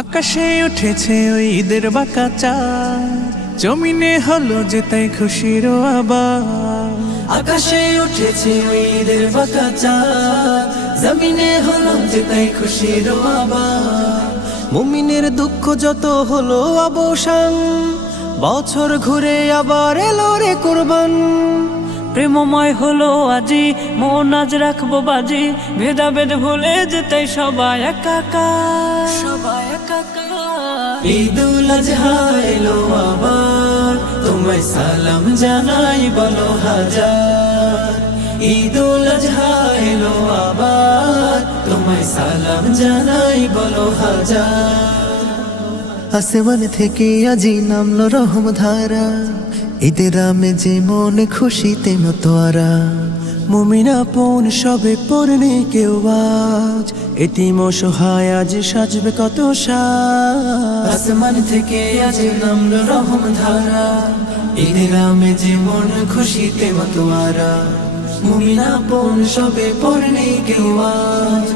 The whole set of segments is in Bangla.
আকাশে উঠেছে ওই ঈদের বাঁকা চাঁদ, জমিনে হলো যে তাই খুশির আবার। আকাশে উঠেছে ওই ঈদের বাঁকা চাঁদ, জমিনে হলো যে তাই খুশির আবার। মুমিনের দুঃখ যত হলো অবসান, বছর ঘুরে আবার এলো রে কুরবান। প্রেমময় হলো আজি, মন আজ রাখবো বাজি, ভেদাভেদ ভুলে যেতে সবাই একাকার, সবাই একাকার। ঈদুল আজহা এলো আবার, তোমায় সালাম জানাই বলো হাজার। ঈদুল আজহা এলো আবার, তোমায় সালাম জানাই বলো হাজার। আসমান থেকে আজি নামলো রহম ধারা, ঈদের আমেজে মনে খুশিতে মতোয়ারা। মুমিন আপন সবে পড়নে কেউ আজ, এতিম অসহায় আজ সাজবে কত সাজ। আসমান থেকে আজি নামলো রহম ধারা, ঈদের আমেজে মন খুশিতে মতোয়ারা। মুমিন আপন সবে পড়নে কেউ আজ,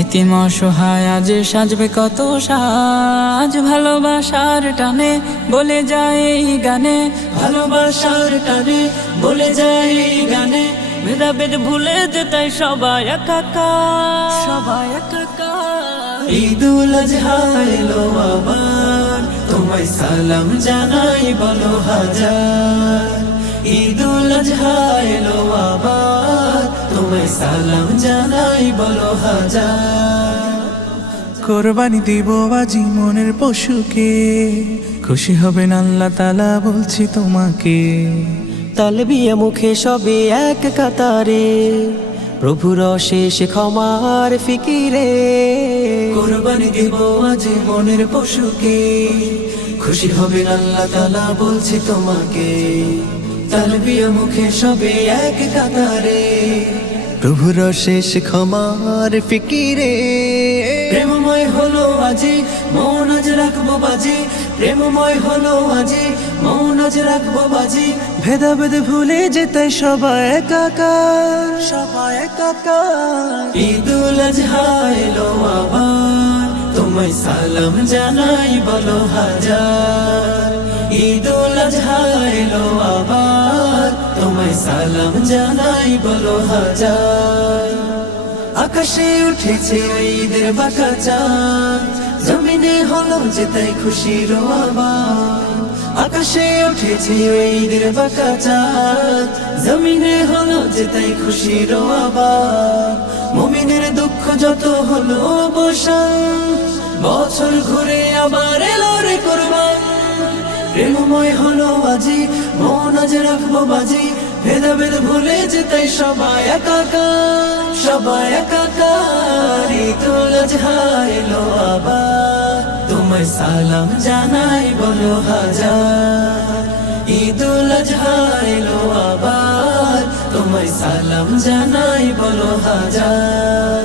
এতিম অসহায় আজ সাজবে কত সাজ। ভালোবাসার টানে বলে যায় এই গানে, ভালোবাসার টানে বলে যায় এই গানে। ভেদাভেদ ভুলে যেতে সবাই একাকার, সবাই একাকার। ঈদুল আজহা এলো আবার, তোমায় সালাম জানাই বলো হাজার। ঈদুল আজহা এলো আবার, তোমায় সালাম জানাই বলো হাজার। কোরবানি দিব আজি মনের পশুকে, খুশি হবেন আল্লাহ তাআলা বলছি তোমাকে। তালবিয়া মুখে সবে এক কাতারে, প্রভুর অশেষ ক্ষমার ফিকিরে। কোরবানি দিব আজ মনের পশুকে, খুশি হবেন আল্লাহ তাআলা বলছি তোমাকে। তালবিয়া মুখে সবে এক কাতারে, প্রভুর অশেষ ক্ষমার ফিকিরে। প্রেমময় হলো আজি মন আজ রাখবো বাজি, প্রেমময় হলো আজি মন আজ রাখবো বাজি। ভেদাভেদ ভুলে যেতে সবাই একাকার, সবাই একাকার। ঈদুল আজহা এলো আবার, তোমায় সালাম জানাই বলো হাজার। ঈদুল আজহা এলো আবার, তোমায় সালাম জানাই বলো হাজার। আকাশে উঠেছে ঈদের বাঁকা চাঁদ, জমিনে হলো যে তাই খুশির আবার। আকাশে উঠেছে ঈদের বাঁকা চাঁদ, জমিনে হলো যে তাই খুশির আবার। মুমিনের দুঃখ যত হলো অবসান, বছর ঘুরে আবার এলো রে কুরবান। প্রেমময় হলো আজি মন আজ রাখবো বাজি, ভেদাভেদ ভুলে যেতে সবাই একাকার, সবাই একাকার। ঈদুল আজহা এলো আবার, তোমায় সালাম জানাই বলো হাজার। ঈদুল আজহা এলো আবার, তোমায় সালাম জানাই বলো হাজার।